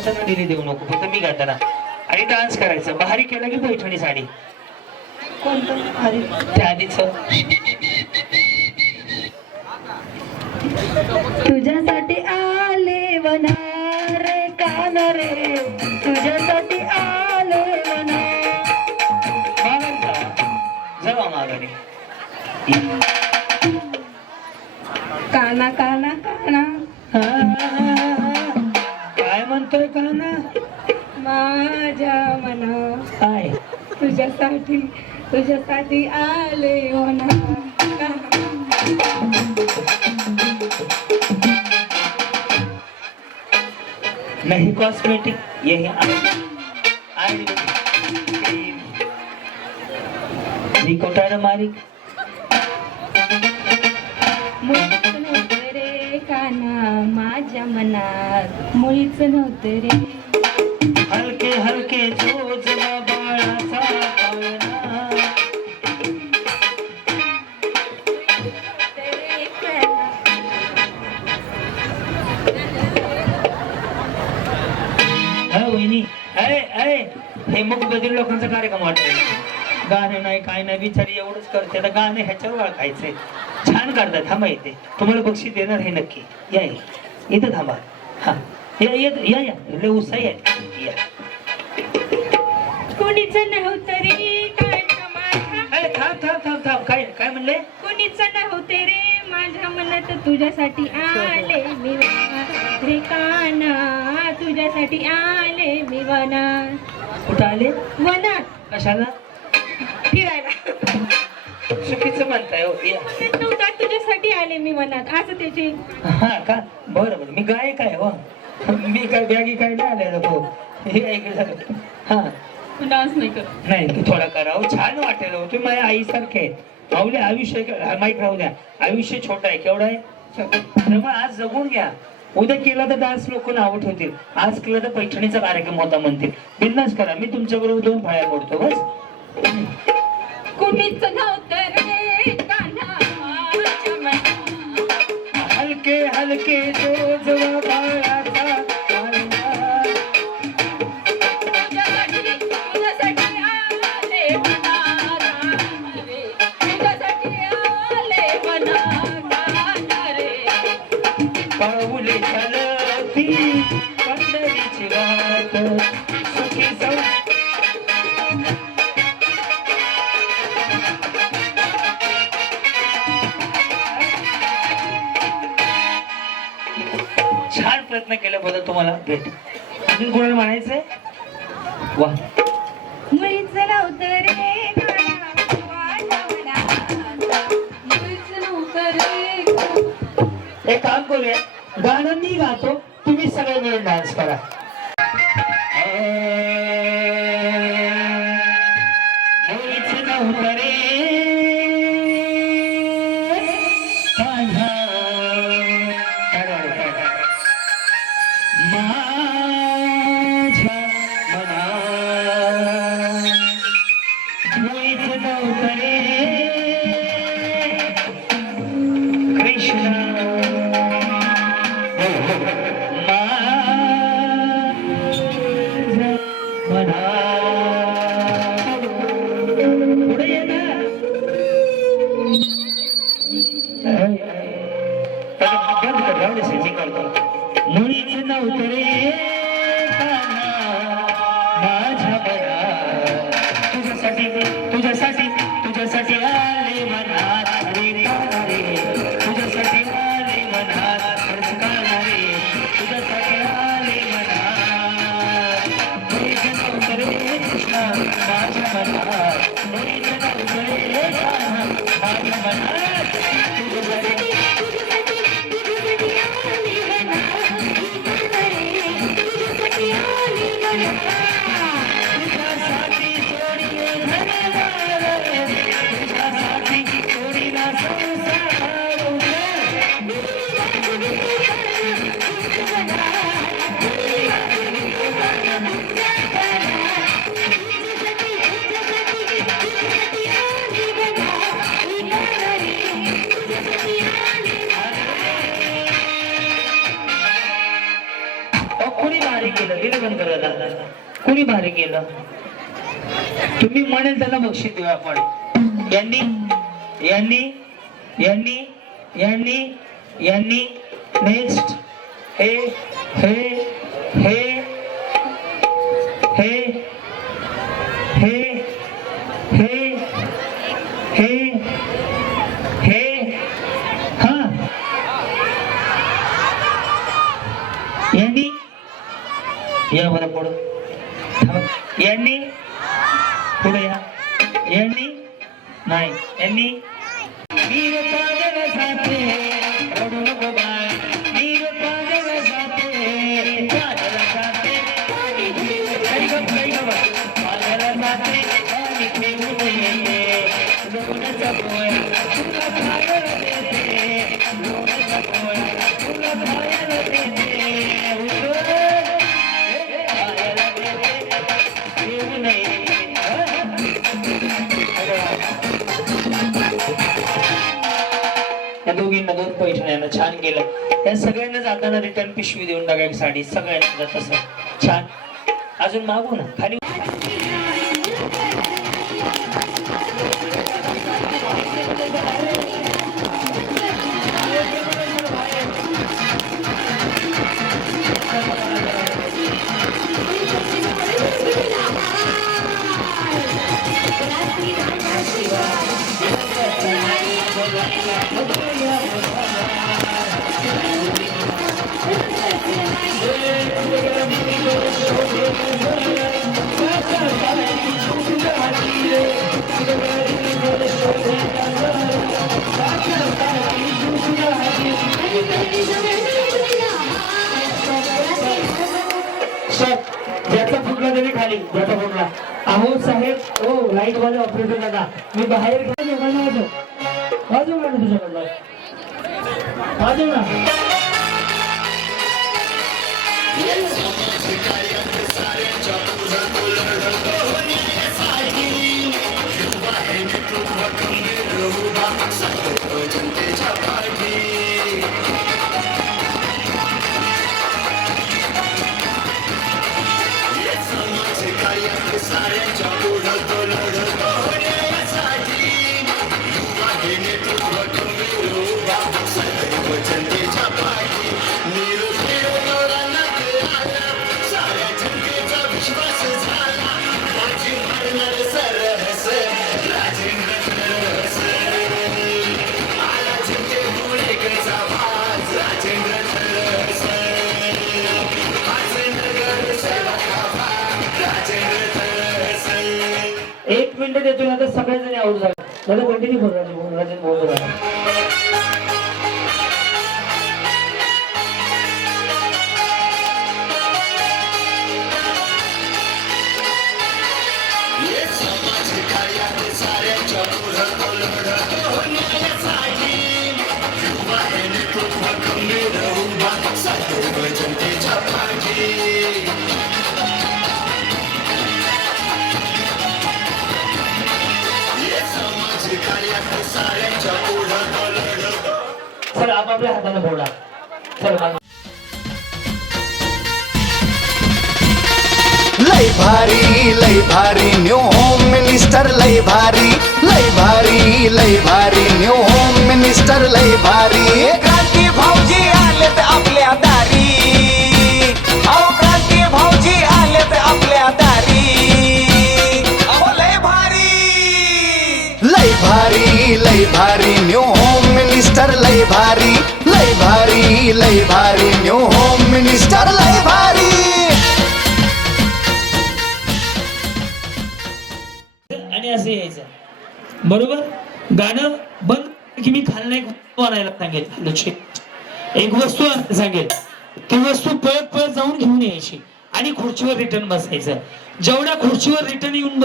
गाताना दिली देऊ नको, फक्त मी गाताना. आणि डान्स करायचं. भारी केला की पैठणी साडी. कोणतं भारी? त्या आधीच तुझ्यासाठी आले वनार कान रे, तुझ्यासाठी आले वनार. जावा माघारी. काना काना काना काय म्हणतोय काना? माझ्या मना काय तुझ्यासाठी तुझ्यासाठी आले वनार. नहीं कॉस्मेटिक, यही निकोटार मारी. मुळीच नव्हतं रे काना माझ्या मनात, मुळीच नव्हतं रे. हलके हलके जोजना बाळाचा पाळणा. हा वहिनी, अरे अरे हे मग बदल लोकांचा कार्यक्रम वाटत. गाणं नाही काय नाही, बिचारी एवढंच करते. आता गाणं ह्याच्यावर ओळखायचंय. छान करतात. थांबा येते, तुम्हाला बक्षीस देणार हे नक्की. या इथं थांबा. हा या या या या लय उत्साही आहे. या कोणीच नव्हतं रे काना माझ्या. अरे थांब थांब थांब थांब. काय काय म्हणले? कोणीच नव्हते रे माझ्या मनात, तुझ्यासाठी आले मी वनात रे काना, तुझ्यासाठी आले मी वनात. कुठं आले? वनात कशाला? फिरायला. चुकीचं म्हणताय हो. या. नव्हता, तुझ्यासाठी आले मी वनात असं त्याची. हा का? बरं बरं. मी गायक आहे हो. मी काय बॅगी काय नाही आले नको. हे ऐकलं. हा डान्स नाही करत. नाही तू थोडा करावं. छान वाटेल हो. तुम्ही माझ्या आईसारखे आहेत. माऊली आयुष्य माईक राहू द्या. आयुष्य छोटं आहे. केवढं आहे? त्यामुळे आज जगून घ्या. उद्या केला तर डान्स लोक नावं ठेवतील. आज केला तर पैठणीचा कार्यक्रम होता म्हणतील. बिंदास करा. मी तुमच्या बरोबर 2 फळ्या पडतो बस. कोणीच नव्हतं रे काना माझ्या मनात. हलके हलके जो जवा बाळाचा पाळणा. तुझ्यासाठी तुझ्यासाठी आले वनात रे, तुझ्यासाठी आले वनात रे. पाऊले चालती पंढरीची वाट. सुखी जाऊ. छान प्रयत्न केल्याबद्दल तुम्हाला भेट. अजून कोणाला म्हणायचंय? वा. मुळीच नव्हतं रे काना माझ्या मनात, मुळीच नव्हतं रे. एक काम करूया. गाणं मी गातो, तुम्ही सगळे मिळून डान्स करा. मुळीच नव्हतं रे कान्हा. माझ्या मनात मुळीच नव्हतं रे कृष्ण. पुढे ये ना. बंद कर. राहू दे. सेटिंग करतो. मुळीच नव्हतं रे कान्हा माझ्या मनात. तुझ्यासाठी तुझ्यासाठी तुझ्यासाठी आले मनात रे रे रे. तुझ्यासाठी आले मनात खर्च करणारे. तुझ्यासाठी आले मनात. मुळीच नव्हतं रे कृष्णा माझ्या मनात. मुळीच नव्हतं रे कान्हा माझ्या मनात. तुझ्यासाठी कोणी भारी केलं दिलं बंद करायला कोणी भारी केलं तुम्ही म्हणेल त्याला बक्षीस देऊ आपण यांनी यांनी यांनी यांनी यांनी नेक्स्ट हे हे हे हे हे हे हे हे हा यांनी या बरं पुढं यांनी पुढे या यांनी नाही यांनी वीर पागल साथे रडू नको बाळ वीर पागल साथे पागल साथे काही गप पागल साथे पाणी ठेवू नये लोणाचा पोळा तुला खायला देते लोणाचा पोळा तुला खायला देते या दोघींना 2 पैशाने छान केलं या सगळ्यांना जाताना रिटर्न पिशवी देऊन टाका साडी सगळ्यांना तसं छान अजून मागू ना खाली ज्याचा फुटला तरी खाली ज्याचा फुटला अहो साहेब ओ लाईट वाले ऑपरेटर दादा मी बाहेर वाजव वाजव ना तुझ्याकडलं वाजव ना एक मिनिट देतो ना तर सगळेजण आउट झाले मला कंटिन्यू बोल सर आपापल्या हाताने बोला सर लय भारी न्यू होम मिनिस्टर लय भारी न्यू होम मिनिस्टर लय भारी क्रांती भाऊजी आलेत आपल्या दारी अहो क्रांती भाऊजी आलेत आपल्या दारी अहो लय भारी न्यू होम मिनिस्टर लय भारी न्यू होम मिनिस्टर लय भारी आणि असं यायचं बरोबर गाणं बंद की मी खाल्लं एक आणायला सांगेल एक वस्तू सांगेल ती वस्तू पळत जाऊन घेऊन यायची आणि खुर्चीवर रिटर्न बसायचं जेवढ्या खुर्चीवर रिटर्न येऊन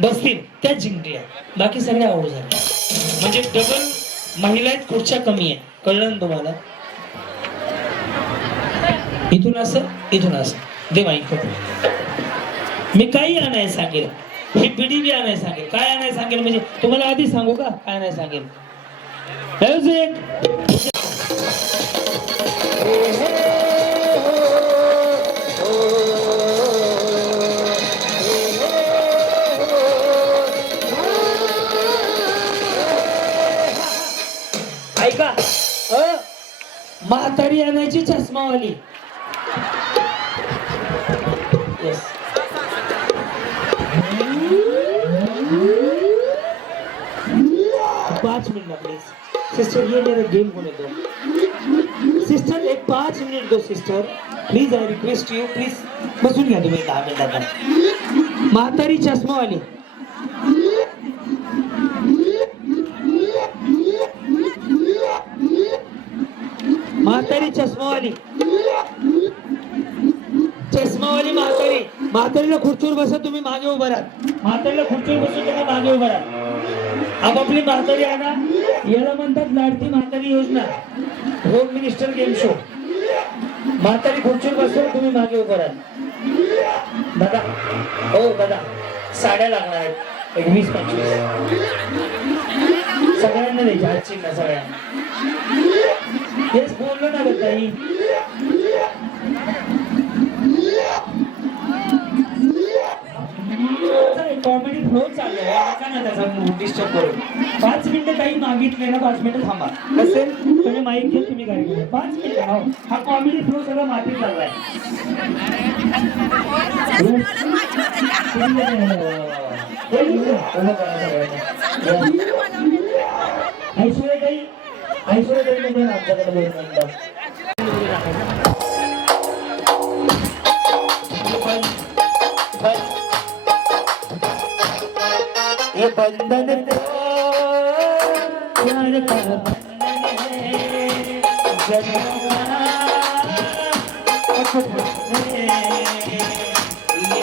बसतील त्या जिंकल्या बाकी सगळ्या आऊट झाल्या म्हणजे डबल महिला खुर्च्या कमी आहे कळलं ना तुम्हाला इथून असं दे माईक मी काही आणायला सांगेल ही पिढी बी आणायला सांगेल काय आणायला सांगेल म्हणजे तुम्हाला आधी सांगू का काय आणायला सांगेल चष्मावाली. येस. पाँच मिनट प्लीज सिस्टर, ये मेरा गेम होने दो. सिस्टर एक 5 मिनिट दो sister please, I request you please. बसून घ्या तुम्ही 10 मिनिटात. म्हातारी चष्मावाली. म्हातारी चष्मावाली. चष्मावाली म्हातारी. म्हातारीला खुर्चीवर बसा, तुम्ही मागे उभा राहा. म्हातारीला खुर्चीवर बसून तुम्ही मागे उभा राहा. आपापली म्हातारी आहे ना, याला म्हणतात लाडकी म्हातारी योजना. Home minister game show. म्हातारी खुर्चीवर बसून तुम्ही मागे उभा राहा. दादा, हो दादा, साड्या लागणार आहेत एक 20-25. सगळ्यांना द्यायच्या आजची ना सगळ्यांना. तेच बोललो ना ग ताई. कॉमेडी फ्लो चालू आहे ना, त्याचा डिस्टर्ब करून. 5 मिनिटं काही मागितले ना, 5 मिनिटं थांबा. असेल तुम्ही माईक घेऊन तुम्ही गाडी घेऊन 5 मिनिटं. हो, हा कॉमेडी फ्लो सगळं मातीत चाललाय. ऐश्वर्याताई, ऐश्वर्याताई मध्ये आमच्याकडे 2 मिनिटं. ये बंधन तो प्यार का बंधन है, जन्म का बंधन है. ये बंधन तो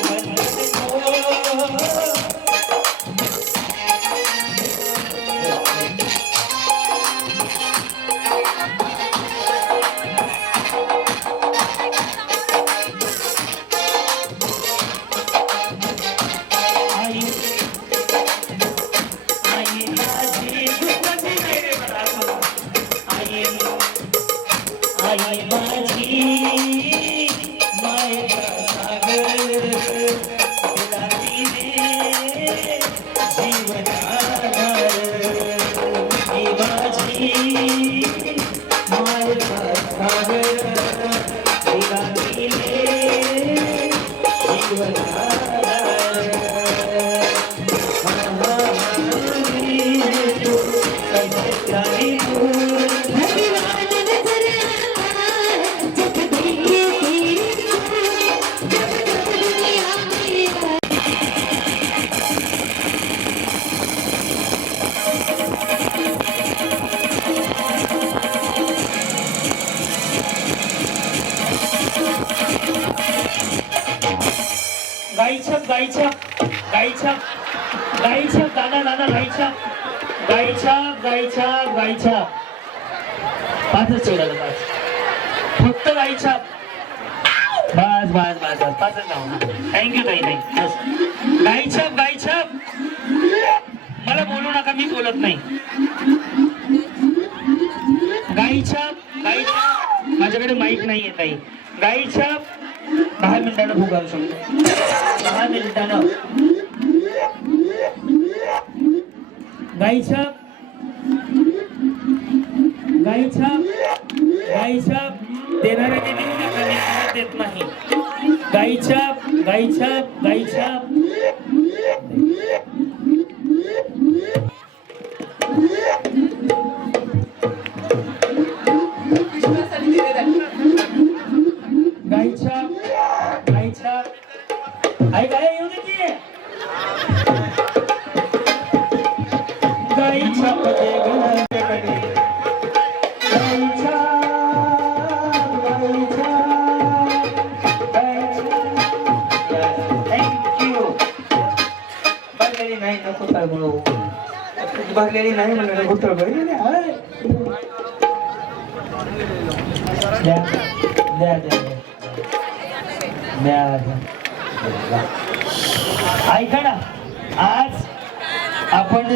गाईच्या गाईच्या गाईच्या दादा दादा गाईच्या गाईच्या गाईच्या गाईच्या 5च ठेवलं. 5 फक्त गाईच्या. बस बस बस बस 5च नाव ना. थँक्यू ताई. नाही गाईच्या गाईच्या. मला बोलू नका, मी बोलत नाही. गाईच्या गाईच्या. माझ्याकडे माईक नाहीये ताई. गाईच्या 10 मिनिटांना फुगारू शकतो. 10 मिनिटांना गाईच्या गाईच्या गाईच्या देणाऱ्याने देत नाही. गाईच्या गाईच्या गाईच्या. गाईच्या गाईच्या. आई गाय येऊ दे की. गाईच्या पदे गाईच्या गाईच्या गाईच्या. थँक्यू. भरलेली नाही नको काय बोलू. भरलेली नाही म्हणलं घुटळ भरलेली आहे. द्या द्या द्या ऐका ना, आज आपण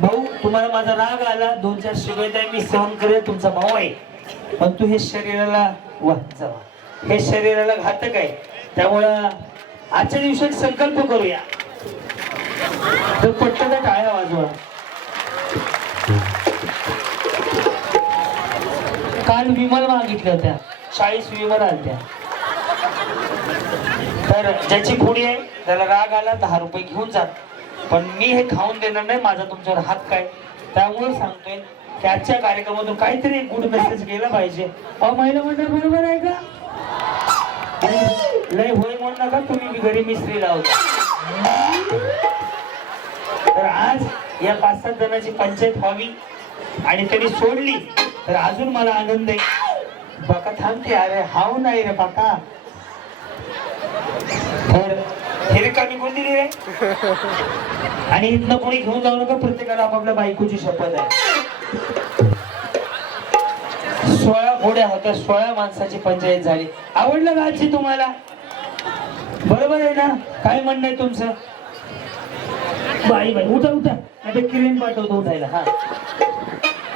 भाऊ, तुम्हाला माझा राग आला, 2-4 शिवाय मी सहन करेल, तुमचा भाऊ आहे. पण तू हे शरीराला हे शरीराला घातक आहे. त्यामुळं आजच्या दिवसात संकल्प करूया. तर पट्ट्याचा टाळ्या वाजवा. काल विमल मागितल्या होत्या. 40 विवर आलत्या. तर ज्याची पुढी आहे त्याला राग आला 10 रुपये घेऊन जा, पण मी हे खाऊन देणार नाही, माझा तुमच्यावर हक्क आहे. त्यामुळे सांगतोय की आजच्या कार्यक्रमातून काहीतरी गुड मेसेज गेला पाहिजे. महिला मंडळ बरोबर आहे का? लय होय म्हणू नका, तुम्ही बी घरी मिस्त्री लावता. तर आज या 5-7 जणांची पंचायत व्हावी आणि त्यांनी सोडली तर अजून मला आनंद आहे. बाका थांबते, अरे हाव नाही रे बाका. तर हे रिकामी कोण दिली रे? आणि इथनं कोणी घेऊन जाऊ नका, प्रत्येकाला आपापल्या बायकोची शपथ आहे. 16 घोड्या होत्या, 16 माणसाची पंचायत झाली. आवडलं का आजची तुम्हाला? बरोबर आहे ना? काय म्हणणं आहे तुमचं? बाई उठा उठा, आता किरण पाठवतो उठायला.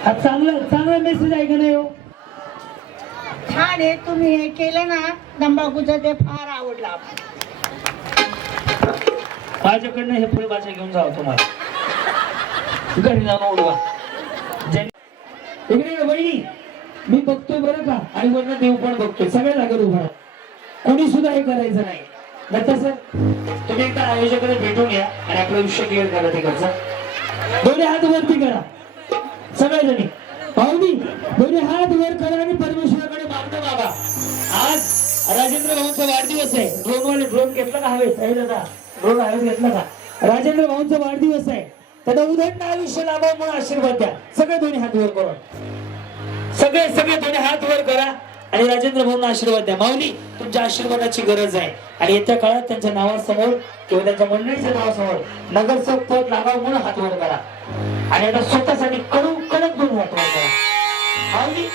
हा चांगला मेसेज आहे का नाही हो? छान आहे. तुम्ही हे केलं ना तंबाखूचं, ते फार आवडलं. माझ्याकडनं हे फुलबाच्या घेऊन जावं तुम्हाला, घरी जाऊन उडवा. इकडे बहिणी, मी बघतोय बरं का, आणि वरनं देव पण बघतोय. सगळ्या जागेवर उभा राहा. कोणी सुद्धा हे करायचं नाही. तसं तुम्ही एकदा आयोजकाला भेटून या आणि आपलं विषय क्लिअर करा. तिकडचा दोन्ही हात वरती करा सगळ्याजणी. पाहुणी दोन्ही हात वर करा आणि परमेश्वराकडे मागणं मागा. आज राजेंद्र भाऊंचा वाढदिवस आहे. ड्रोन घेतला का? हवेत ड्रोन हवेत घेतला का? राजेंद्र भाऊंचा वाढदिवस आहे. त्यांना उदंड आयुष्य लाभावं म्हणून आशीर्वाद द्या. सगळे दोन्ही हात वर करा. सगळे दोन्ही हात वर करा आणि राजेंद्र भाऊंना आशीर्वाद द्या. माऊली, तुमच्या आशीर्वादाची गरज आहे आणि येत्या काळात त्यांच्या नावासमोर किंवा त्यांच्या मंडळीच्या नावासमोर नगरसेवक पद लागावं म्हणून हात वर करा. आणि आता स्वतःसाठी कडक दोन हात वर करा. माऊली,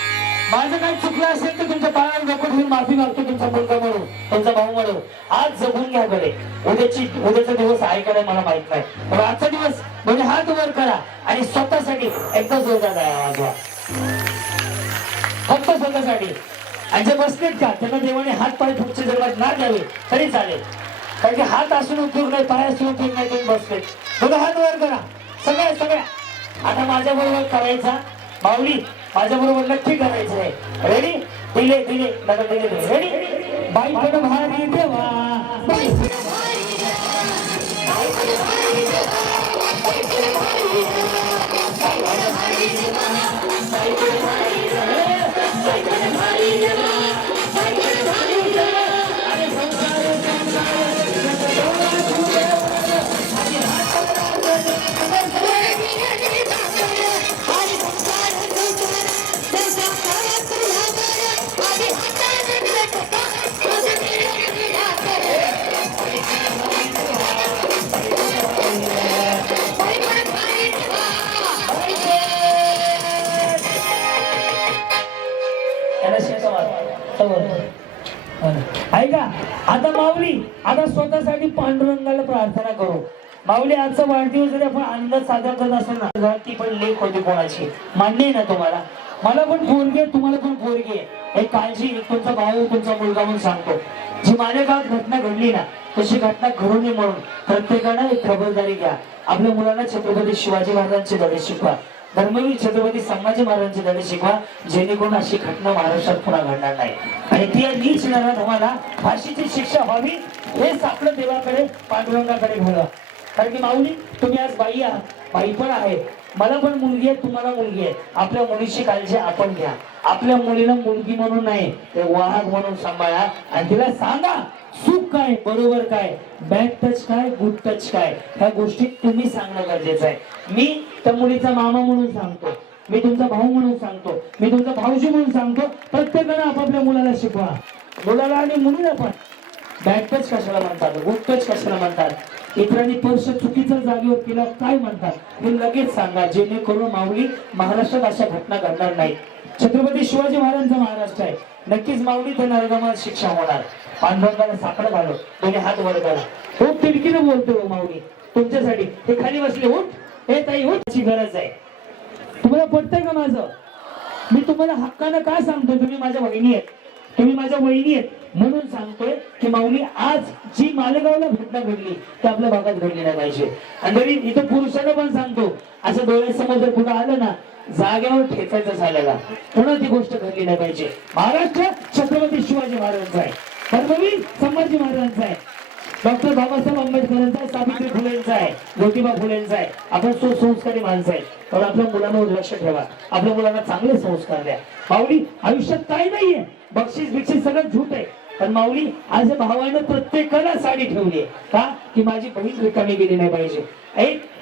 माझं काही चुकलं असेल तर तुमच्या पायावर दगड घेऊन माफी मागतो. तुमचा मुलगा म्हणून, तुमचा भाऊ म्हणून. आज जगून घ्या कडे. उद्याचा दिवस आहे का नाही मला माहित नाही, पण आजचा दिवस दोन्ही हात वर करा आणि स्वतःसाठी एकदा जोरदार वाजवा. फक्त स्वतःसाठी. आणि जे बसलेत का त्यांना देवाने हात पाय पुढचे जन्मात ना द्यावे तरी चालेल, कारण की हात असून उपयोग नाही, पाय असून उपयोग नाही. तुम्ही बसलेत, थोडं हात वर करा सगळ्या. आता माझ्या बरोबर करायचा. माऊली, माझ्या बरोबर नक्की करायचं आहे. रेडी? दिले रेडी? बाई पण भारी देवा, ऐका. आता माऊली, आता स्वतःसाठी पांडुरंगाला प्रार्थना करू. माऊली, आजचा वाढदिवस जरी आपण आनंदात साजरा करत असेल ना, ती पण लेख होती कोणाची, मान्य आहे ना तुम्हाला? मला पण पोरगी आहे, तुम्हाला पण पोरगी आहे. एक काळजी तुमचा भाऊ, तुमचा मुलगा म्हणून सांगतो. जी माझ्या गावात घटना घडली ना, तशी घटना घडू नये म्हणून प्रत्येकानं एक खबरदारी घ्या. आपल्या मुलांना छत्रपती शिवाजी महाराजांचे धडे शिकवा, धर्मवीर छत्रपती संभाजी महाराजांचे धडे शिकवा, जेणेकरून अशी घटना महाराष्ट्रात पुन्हा घडणार नाही. आणि ती नीच नरक तुम्हाला फाशीची शिक्षा व्हावी, हेच आपलं देवाकडे पांडुरंगाकडे घाला. कारण की माऊली, तुम्ही आज बाई आहात, बाई पण आहे, मला पण मुलगी आहे, तुम्हाला मुलगी आहे. आपल्या मुलीची काळजी आपण घ्या. आपल्या मुलीला मुलगी म्हणून नाही, ते वाहक म्हणून सांभाळा आणि तिला सांगा चूक काय, बरोबर काय, बॅड टच काय, गुड टच काय, ह्या गोष्टी तुम्ही सांगणं गरजेचं आहे. मी त्या मुलीचा मामा म्हणून सांगतो, मी तुमचा भाऊ म्हणून सांगतो, मी तुमचा भाऊजी म्हणून सांगतो. प्रत्येकानं आपापल्या मुलाला शिकवा, मुलाला आणि मुलीला पण. बॅड टच कशाला म्हणतात, गुड टच कशाला म्हणतात, इतरांनी स्पर्श चुकीच्या जागेवर केला काय म्हणतात, हे लगेच सांगा, जेणेकरून माऊली महाराष्ट्रात अशा घटना घडणार नाही. छत्रपती शिवाजी महाराजांचा महाराष्ट्र आहे, नक्कीच माऊली तर नरकाला शिक्षा होणार. पांडुरंगाला साकडं घालो, दोन्ही हात वर करा. खूप तिडकीनं बोलतोय माऊली तुमच्यासाठी. हे खाली बसले, उठ, हे ताई उठ, ची गरज आहे. तुम्हाला पटतंय का माझं? मी तुम्हाला हक्कानं काय सांगतोय, तुम्ही माझ्या बहिणी आहेत, तुम्ही माझ्या वहिनी आहेत म्हणून सांगतोय की माऊली, आज जी मालेगावला घटना घडली ती आपल्या भागात घडली नाही पाहिजे. आणि जरी इथं पुरुषांना पण सांगतो, असं डोळ्यासमोर जर कुठं आलं ना जागेवर ठेचायचं झालेला पुन्हा ती गोष्ट घडली नाही पाहिजे. महाराष्ट्र छत्रपती शिवाजी महाराजांचा आहे, धर्मवीर संभाजी महाराजांचा आहे, डॉक्टर बाबासाहेब आंबेडकरांचा आहे, सावित्री फुलेंचा आहे, ज्योतिबा फुलेंचा आहे. आपण सुसंस्कारी माणसं आहे, तर आपल्या मुलांवर लक्ष ठेवा, आपल्या मुलांना चांगले संस्कार द्या. माऊली आयुष्यात काही नाहीये, बक्षीस बिक्षीस सगळं झूट आहे. पण माऊली आज भावानं प्रत्येकाला साडी ठेवली आहे का की माझी बहीण रिकामी गेली नाही पाहिजे.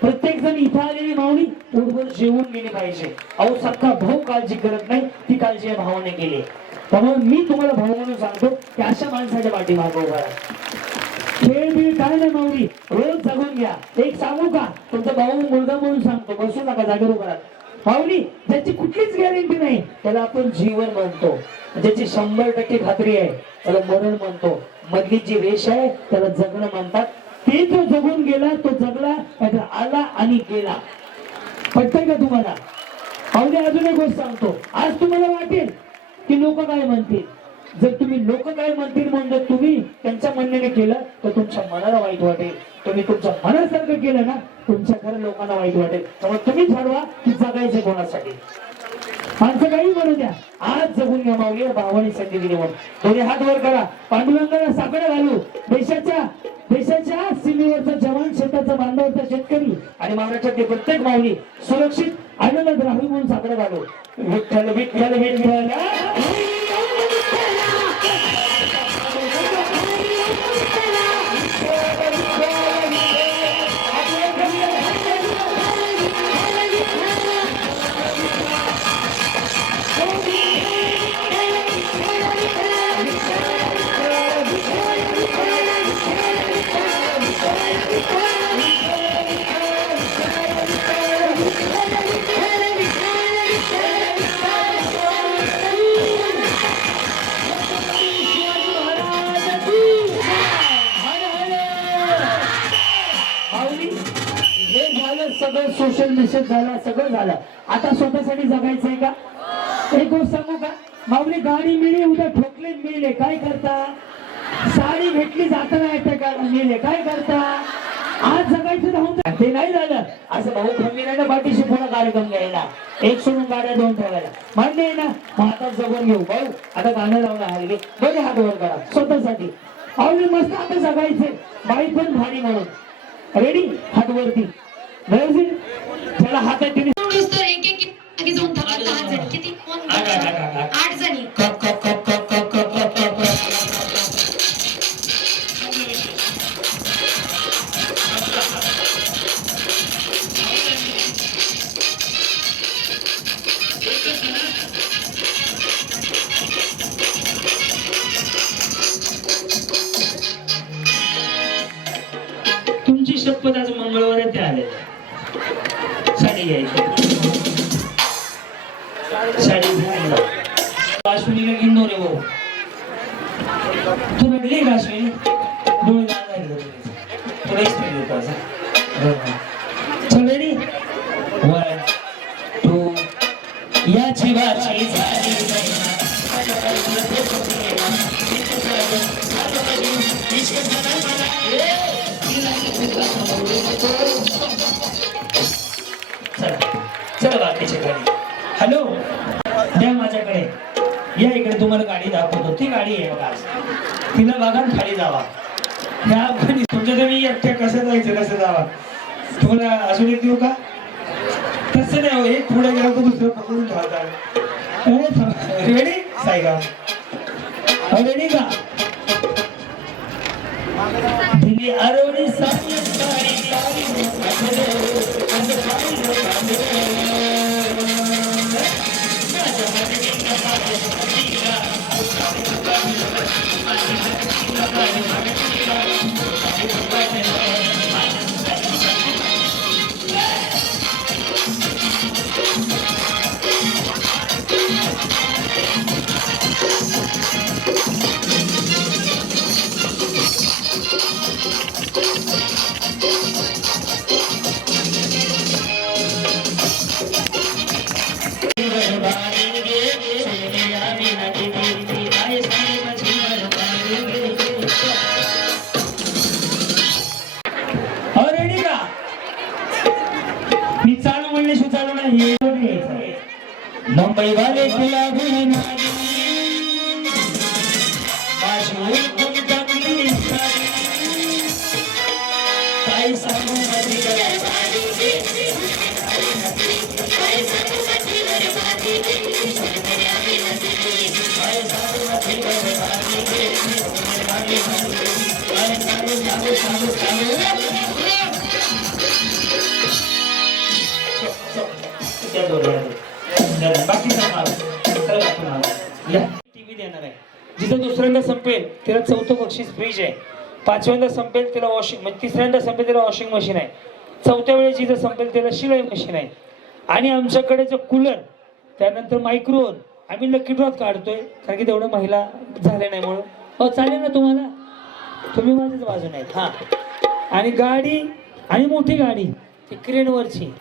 प्रत्येक जण इथं आलेली माऊली पोटभर जेवून गेली पाहिजे. अहो सख्खा भाऊ काळजी करत नाही, ती काळजी या भावाने केली. त्यामुळे मी तुम्हाला भाऊ म्हणून सांगतो की अशा माणसाच्या पाठीमागे उभा राहा. खेळ बिळ काय नाही माऊली, रोज जगून घ्या. एक सांगू का, तुमचा भाऊ मुलगा म्हणून सांगतो, बसू नका जागेवर उभा राहा. माऊली ज्याची कुठलीच गॅरंटी नाही त्याला आपण जीवन म्हणतो, ज्याची 100% खात्री आहे त्याला मरण म्हणतो. मधली जी रेष आहे त्याला जगणं म्हणतात. ते जो जगून गेला तो जगला, नाहीतर आला आणि गेला. पटतंय का तुम्हाला? माऊली अजून एक गोष्ट सांगतो, आज तुम्हाला वाटेल की लोक काय म्हणतील. जर तुम्ही लोक काय म्हणतील म्हणून जर तुम्ही त्यांच्या म्हणण्याने केलं तर तुमच्या मनाला वाईट वाटेल. तुम्ही तुमच्या मनासारखं केलं ना तुमच्या खरं लोकांना वाईट वाटेल. त्यामुळे तुम्ही ठरवा की जगायचं कोणासाठी. माणसं काही म्हणू द्या, आज जगून घ्या. माऊली भावानी संधी दिली म्हणून दोन्ही हात वर करा, पांडुरंगाला साकडं घालू. देशाच्या सीमेवरचा जवान, शेताचा बांधावरचा शेतकरी आणि महाराष्ट्रातले प्रत्येक माऊली सुरक्षित आनंदात राहावी म्हणून साकडं घालू. विठ्ठल विठ्ठल विठ्ठल. सगळं सोशल मेसेज झाला, सगळं झालं. आता स्वतःसाठी जगायचंय का? एक गोष्ट सांगू का माऊली, गाडी मिळली उद्या ठोकले मिळले काय करता. साडी भेटली जाताना येते का मिळले काय करता. आज जगायचं राहून ते नाही झालं. असं भाऊ खंबीर आहे ना पाठीशी पुन्हा कार्यक्रम घ्यायला, एक सोडून गाड्या दोन ठेवायला मान्य आहे ना. मग आता जगून घेऊ भाऊ. आता गाणं लावणं हल्ली बरे हात वर करा स्वतःसाठी. माऊली मस्त आता जगायचे, बाई पण भारी म्हणून. रेडी? हात वरती. त्याला हातात दिली. तुमची शपथ आज मंगळवार ते आले. साडी घ्यायची, साडी अश्विनीला घेऊन रे भाऊ. तू रडली का अश्विनी? डोळे तुला इस्त्री देतो असं. चल रेडी? 1 2. याची वाची झाली चला बाकीच्या गाडी. हॅलो द्या माझ्याकडे, या इकडे तुम्हाला गाडी दाखवतो. ती गाडी आहे बघा, तिला बघा खाली जावा. ह्या तुमच्या तुम्ही एकट्या कसं जायचं कसं जावा. तुम्हाला अजून एक देऊ का? तसं नाही हो, एक पुढे गेला तर दुसरं पकडून ठेवतात. रेडी साईगाव? रेडी का? दिली अरवणी साडी चालू म्हणले चालू नाही. मुंबई वाले तुला घेणार माझी ओळखून टाकली काय सांगू माझी टीव्ही देणार आहे. जिथं दुसऱ्यांदा संपेल तिला चौथं बक्षीस फ्रीज आहे. पाचव्यांदा संपेल तिला वॉशिंग म्हणजे तिसऱ्यांदा संपेल तिला वॉशिंग मशीन आहे. चौथ्या वेळेस जिथं संपेल तिला शिलाई मशीन आहे. आणि आमच्याकडे जो कूलर त्यानंतर मायक्रोवन आम्ही लकी ड्रॉत काढतोय कारण की तेवढं महिला झाले नाही म्हणून. हो चालेल ना तुम्हाला, तुम्ही माझ्याच बाजूने आहेत. हा आणि गाडी आणि मोठी गाडी ती क्रेनवरची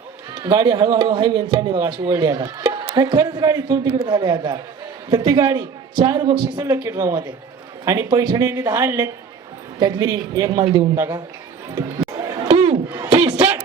गाडी हळूहळू हायवे चालली बघा अशी वळली आता. नाही खरंच गाडी इथून तिकडे झाली आता. तर ती गाडी 4 बक्षिसं लकी ड्रॉ मध्ये आणि पैठण्यांनी 10 आणलेत त्यातली एक माल देऊन टाका. 2, 3 स्टार्ट.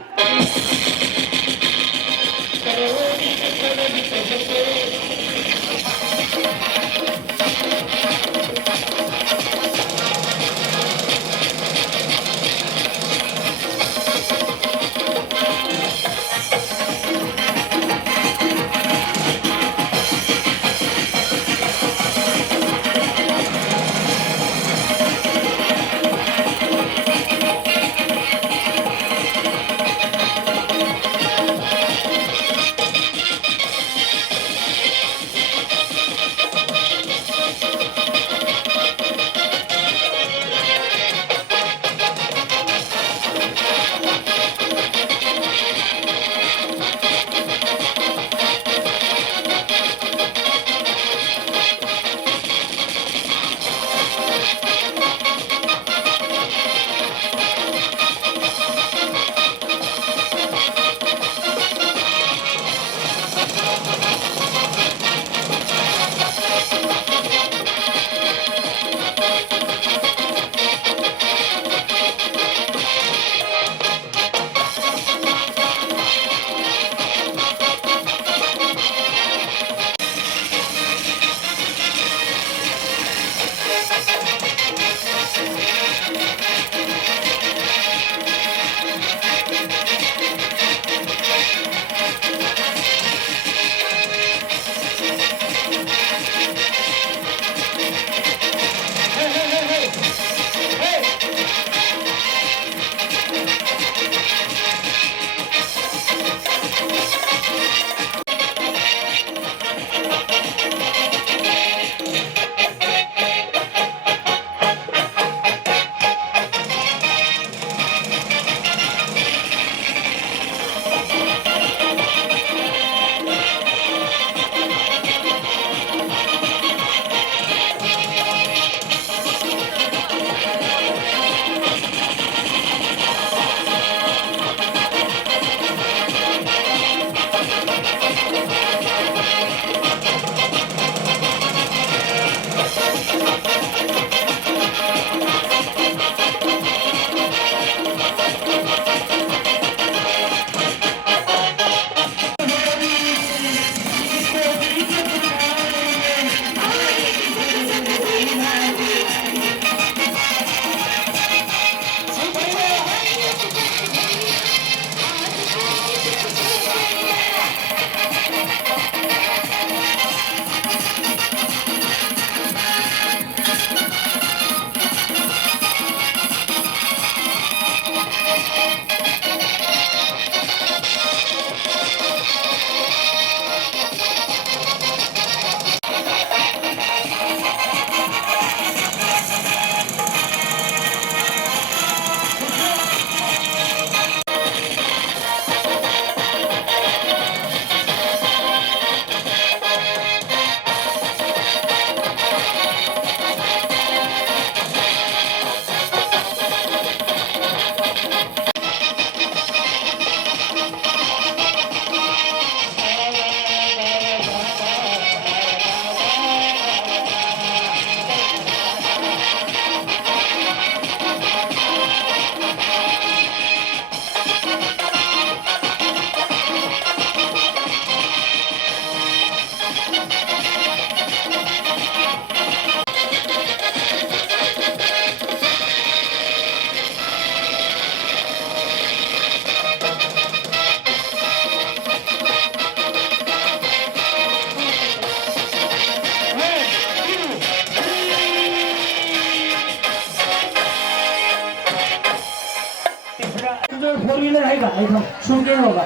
तुमच्याकडे फोर व्हीलर आहे का एकदम शूट घे बाबा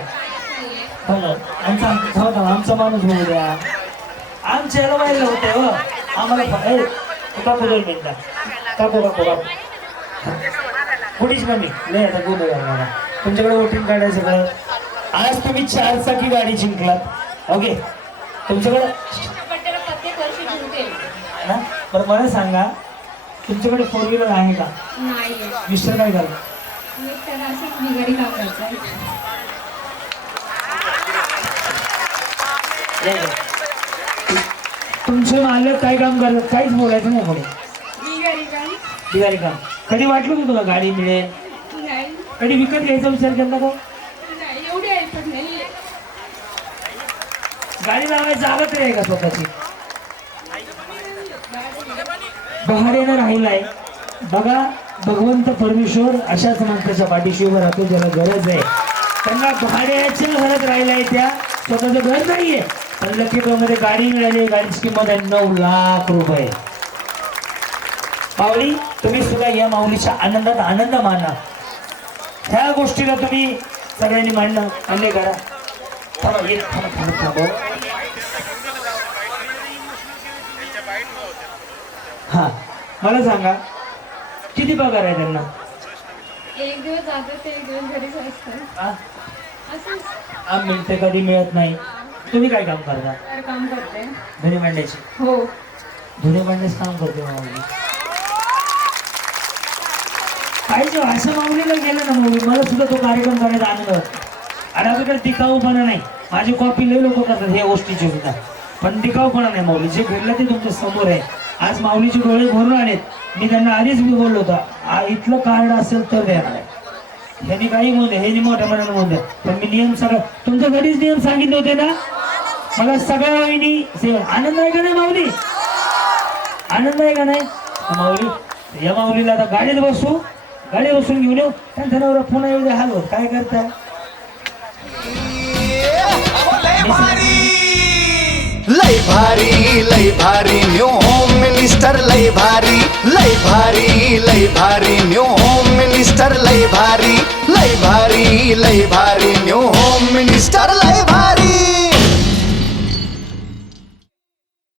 आमचा माणूस बोलू द्या आमच्या याला व्हायला होतं हो. आम्हाला काकू 2 मिनिटं काकू कुठीच कमी लय आता बोलू मला तुमच्याकडे वोटिंग काढायचं का आज तुम्ही 4 चाकी गाडी जिंकलात ओके तुमच्याकडे प्रत्येक वर्षी जिंकते. ना बरं मला सांगा तुमच्याकडे फोर व्हीलर आहे का नाही मिस्टर काय करा मी त्याला असंच बिगाडी काम करताय. तुमचे मालक काय काम करतात काहीच बोलायचं नाही कोणी बिगाडी काम बिगारी काम कधी वाटलं का तुला गाडी मिळेल नाही कधी विकत घ्यायचा विचार केला का नाही एवढी ऐकत नाही. गाडी लावायची जागा तरी आहे का स्वतःची भाड्यानं राहिलाय बघा भगवंत परमेश्वर अशाच माणसाच्या पाठीशी उभं राहतो ज्याला गरज आहे त्यांना भाड्याच्या घरात राहिलाय त्या स्वतःचं घर नाहीये पण लकी मध्ये गाडी मिळाली गाडीची किंमत आहे 9 लाख रुपये माऊली तुम्ही सुद्धा या माऊलीच्या आनंदात आनंद माना ह्या गोष्टीला तुम्ही सगळ्यांनी मान्य करा थांबा हा मला सांगा किती पगार आहे त्यांना एक दिवस जातो ते एक दिवस घरीच असतं हा? असंच मिळते कधी मिळत नाही तुम्ही काय काम करता तर काम करते. धुणे मांडायची हो धुणे मांडण्याचं काम करते माऊली पाहिजे असं माऊलीला गेलं ना माऊली मला सुद्धा तो कार्यक्रम करायचा आनंद होतो आणि आपल्याकडे टिकाऊपणा नाही माझी कॉपी लय लोक करतात ह्या गोष्टीची सुद्धा पण टिकाऊपणा नाही माऊली जे घडलं ते तुमच्या समोर आहे आज माऊलीचे डोळे भरून आलेत मी त्यांना आधीच मी बोललो होता इथलं कार्ड असेल तर देणार आहे ह्यांनी काही म्हणते हे मोठ्या मनानं म्हणते पण मी नियम सगळं तुमच्या घरीच नियम सांगितले होते ना मला सगळ्या वहिनी सेवा आनंद आहे का नाही माऊली आनंद आहे का नाही माऊली या माऊलीला आता गाडीत बसून घेऊन येऊ त्यांच्या नवरा पुन्हा येऊ द्या हालवत काय करताय लय भारी न्यू होम मिनिस्टर लय भारी न्यू होम मिनिस्टर लय भारी